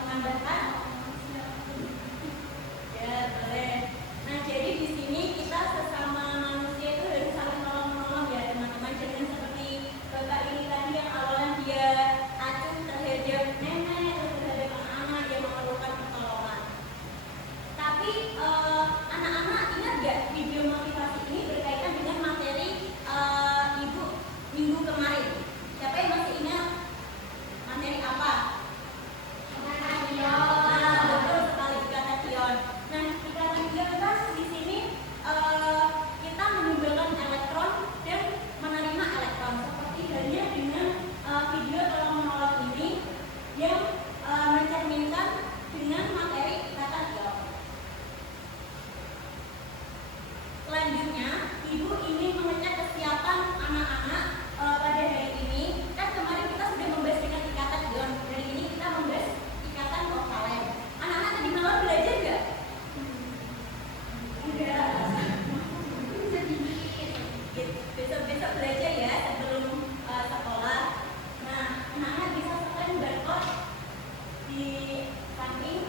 menambahkan? Ya, boleh. Nah, jadi di sini kita sesama manusia itu harus saling menolong-menolong ya, teman-teman. Jangan seperti Bapak ini tadi yang awalnya dia acuh terhadap nenek, terus terhadap anak-anak yang memerlukan pertolongan. Tapi anak-anak ingat gak video motivasi ini berkaitan dengan materi Ibu minggu kemarin? Siapa yang masih ingat materi apa? Nah, betul sekali, ikatan. Nah, ikatan kan di sini kita menimbulkan elektron dan menerima elektron, seperti halnya dengan video tolong menolong ini yang mencerminkan dengan materi ikatan ion. Selanjutnya, Ibu ingin mengecek kesiapan anak-anak pada hari ini. Kan kemarin kita sudah membahas dengan ikatan ion, hari ini kita membahas ikatan kovalen. Anak-anak tadi malam belajar nggak? Enggak. Besok-besok belajar ya sebelum sekolah. Nah, anak-anak bisa scan barcode di samping.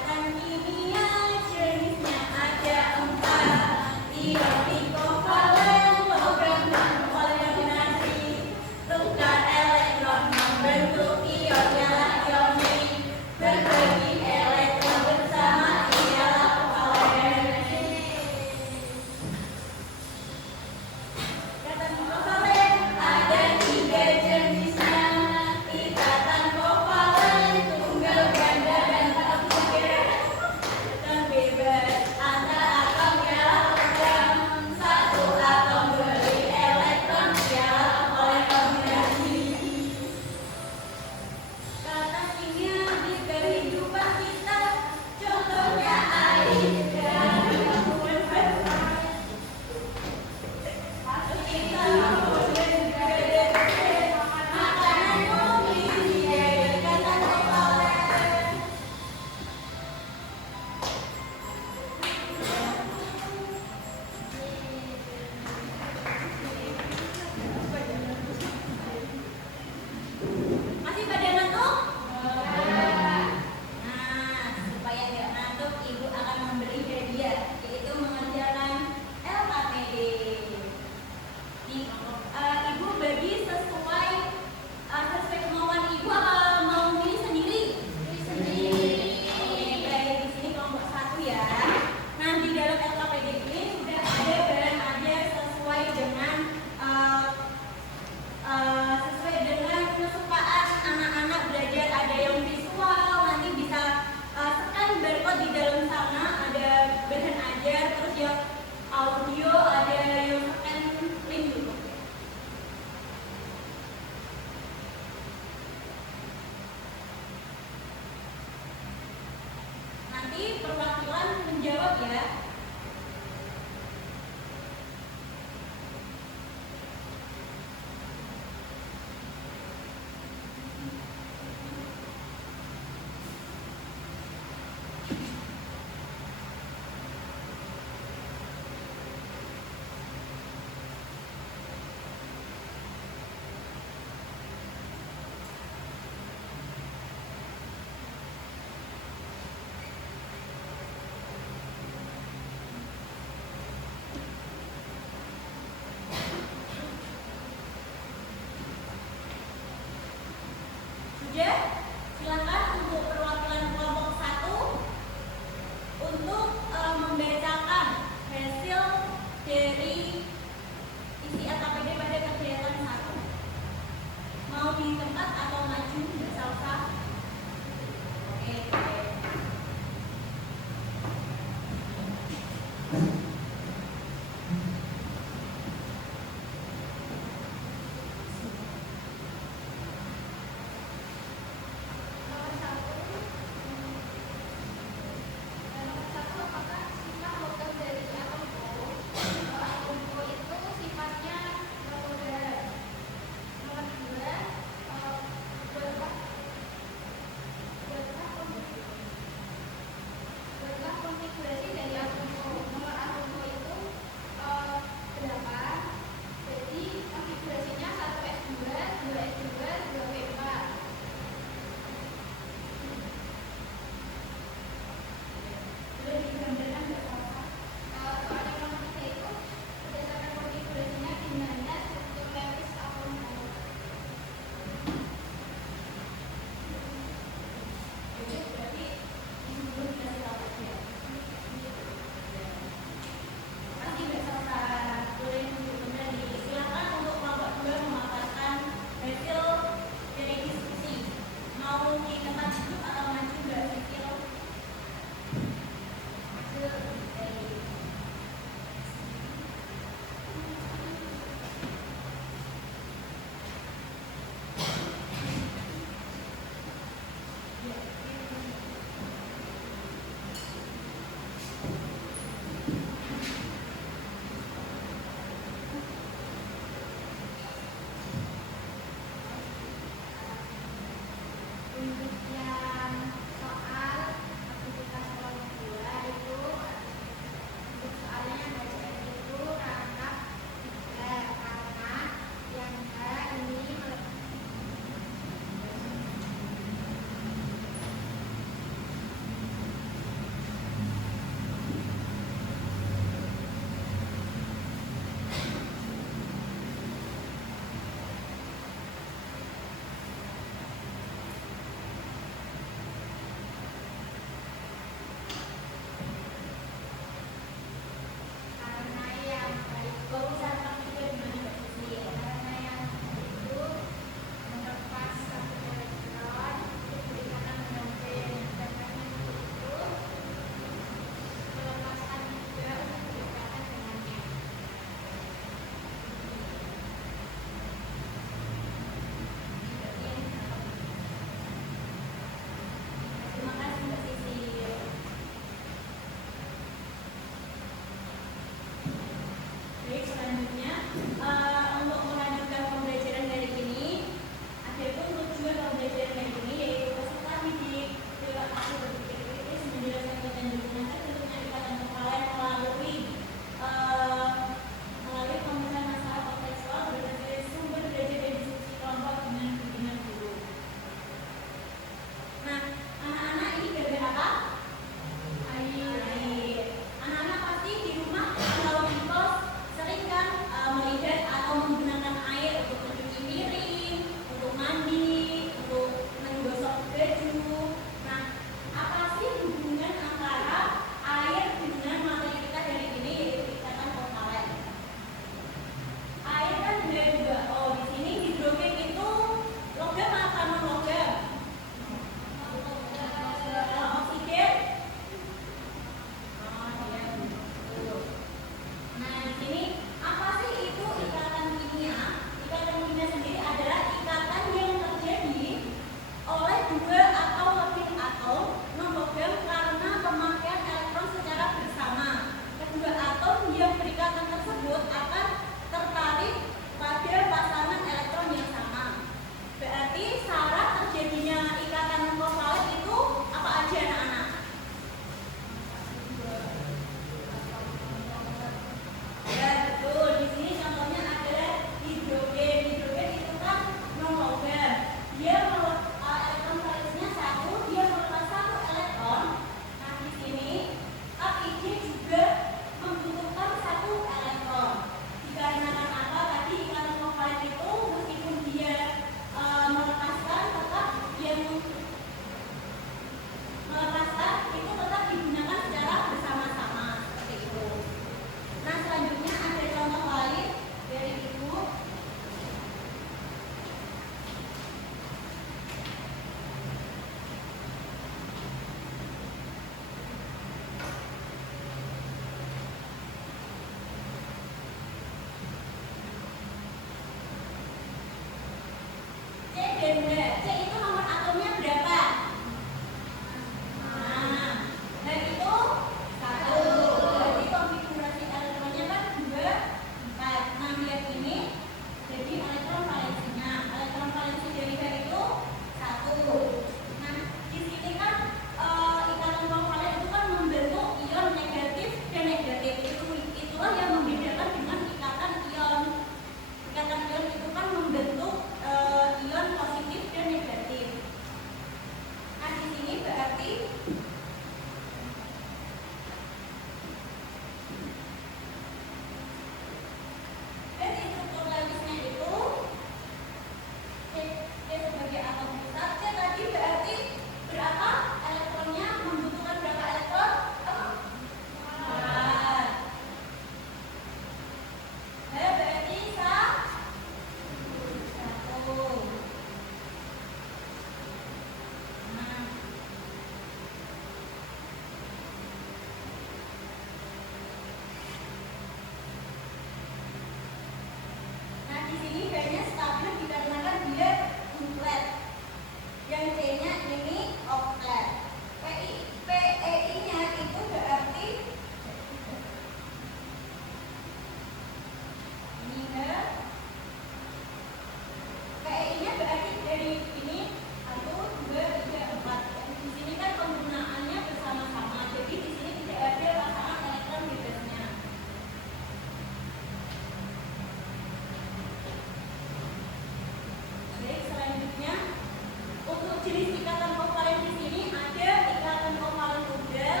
jenis ikatan kovalen di sini ada ikatan kovalen tunggal,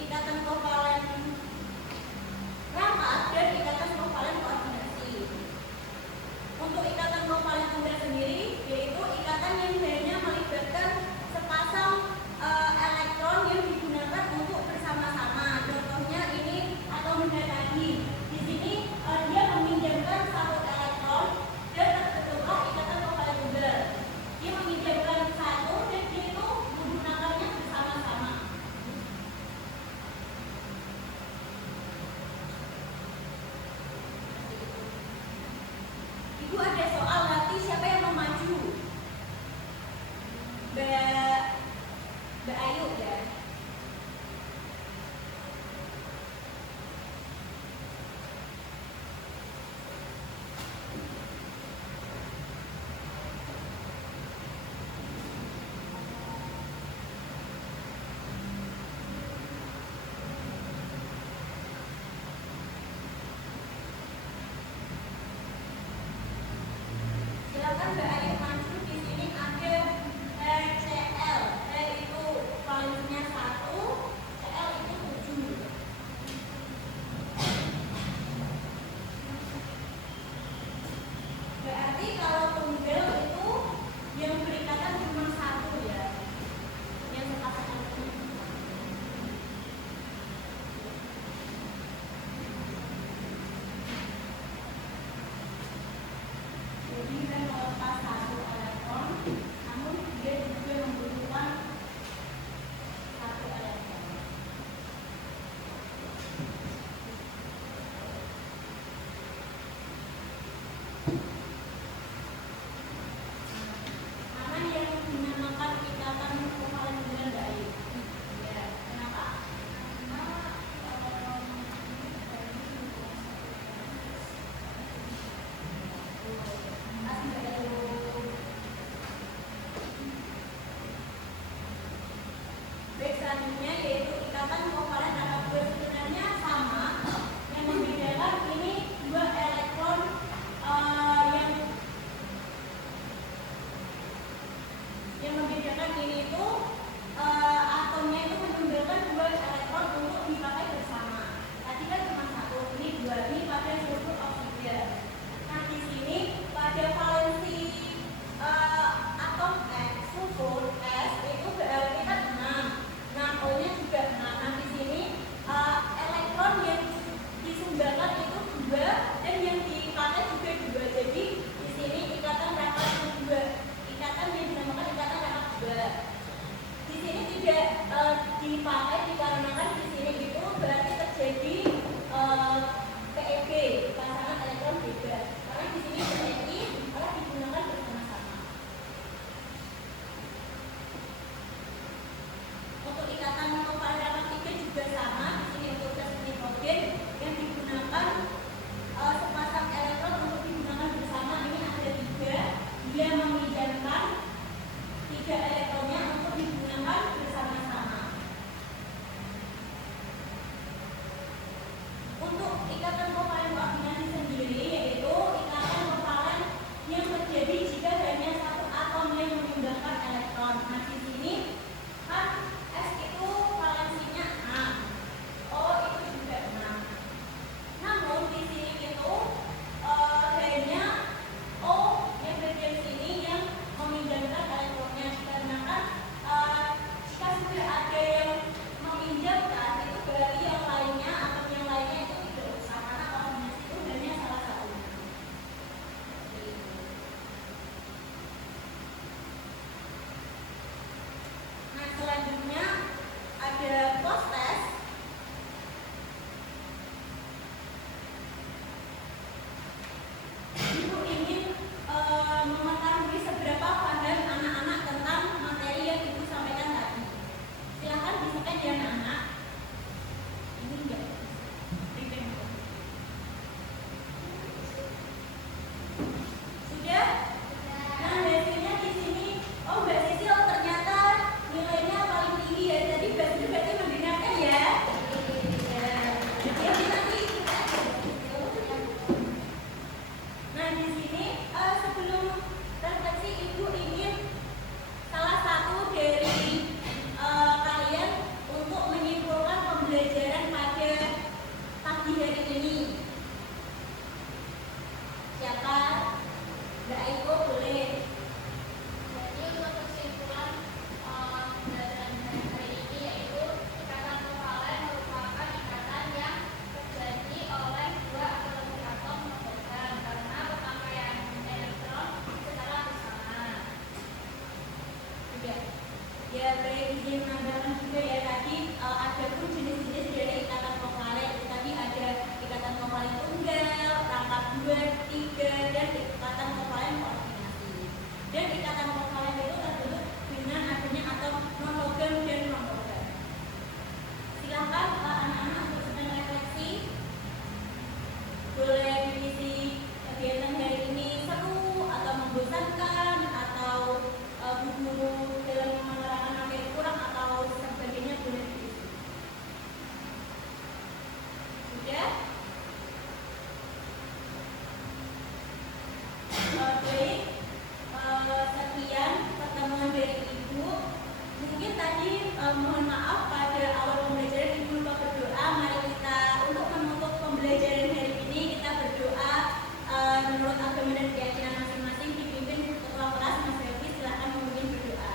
ikatan kovalen rapat, dan ikatan kovalen koordinasi. Untuk ikatan kovalen tunggal sendiri yaitu ikatan yang hanya melibatkan sepasang elektron yang digunakan untuk bersama-sama. Contohnya ini atom benda tadi. Di sini dia meminjamkan satu elektron dan terbentuklah ikatan kovalen tunggal. Dia meminjamkan satu dan dia itu menggunakannya bersama-sama. Ibu ada soal nanti siapa yang mau maju? Mbak Ayu ya. Silakan Mbak Ayu maju. Di sini ada CL, itu valensinya 1, CL itu 7. Berarti kalau tunggal itu yang berikatan cuma 1 ya, yang sepasang itu. Jadi kan melepas satu elektron, namun dia juga membutuhkan satu elektron. Mana yang dinamakan ikatan kovalen tunggal baik? Ya, kenapa? Baik, selanjutnya yaitu ikatan kovalen angka 2. Sebenarnya sama, yang membedakan ini 2 elektron yang membedakan ini itu atomnya itu menyumbangkan 2 elektron untuk dipakai bersama. Tadi kan cuma 1, ini 2, ini pada sulfur oksida. Nah di sini pada valensi atom sulfur S itu berarti kan 6. Nah O-nya juga 6. Nah di sini elektron yang disumbangkan itu 2 dan yang dipakai juga 2. Jadi di sini ikatan rapat 2. Ikatan yang dinamakan ikatan rapat 2. Di sini tidak dipakai dikarenakan di sini itu berarti terjadi PEB, pasangan elektron bebas. Karena di sini PEI malah digunakan bersama-sama. Untuk ikatan kovalen rapat 3 juga sama. Di sini untuk gas nitrogen yang digunakan sepasang elektron untuk digunakan bersama. Ini ada 3. Dia meminjamkan 3 elektronnya untuk digunakan bersama-sama. Untuk ikatan kovalen koordinasi sendiri yaitu ikatan kovalen yang terjadi jika hanya satu atom yang menyumbangkan elektron. Nah di sini kan S itu valensinya 6, O itu juga 6. Namun di sini itu hanya O yang bagian sini yang meminjamkan elektronnya, karena Ya, boleh izin menambahkan juga ya tadi ada pun jenis-jenis dari ikatan vokalen. Tadi ada ikatan vokalen tunggal, rangkap 2, 3, dan ikatan vokalen koordinasi. Dan ikatan vokalen itu terbentuk dengan adanya atau non-logam dan non-logam. Silahkan anak-anak untuk sedang refleksi. Boleh diisi kegiatan hari ini seru atau membosankan atau buku dalam menerangkan materi kurang atau sebagainya, boleh diisi. Sudah? Baik, sekian pertemuan dari Ibu. Mungkin tadi mohon maaf pada awal pembelajaran Ibu lupa berdoa. Mari kita untuk menutup pembelajaran hari ini kita berdoa menurut agama dan keyakinan masing-masing, dipimpin ketua kelas Mas Yofi. Silahkan memimpin berdoa.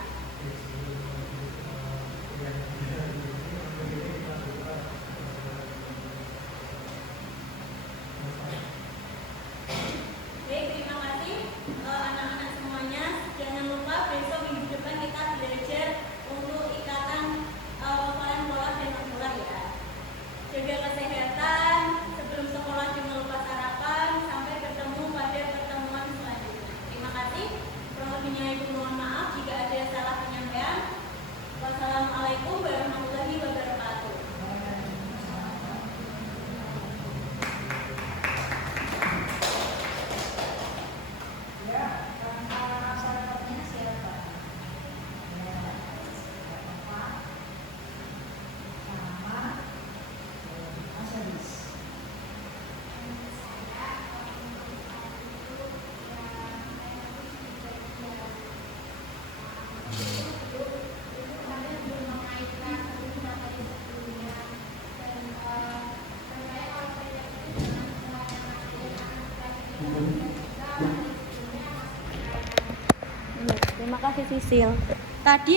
Baik, terima kasih anak-anak semuanya. Jangan lupa besok minggu depan kita belajar untuk ikatan vokalen polar dan non-polar ya. Jaga kesehatan, sebelum sekolah jangan lupa sarapan. Sampai bertemu pada pertemuan selanjutnya. Terima kasih. Kurang lebihnya Ibu mohon maaf jika ada salah penyampaian. Wassalamualaikum warahmatullahi wabarakatuh. Ya, tanpa syaratnya siapa? Ya, apa? Nama, Mas Haris. Terima kasih Sisil. Tadi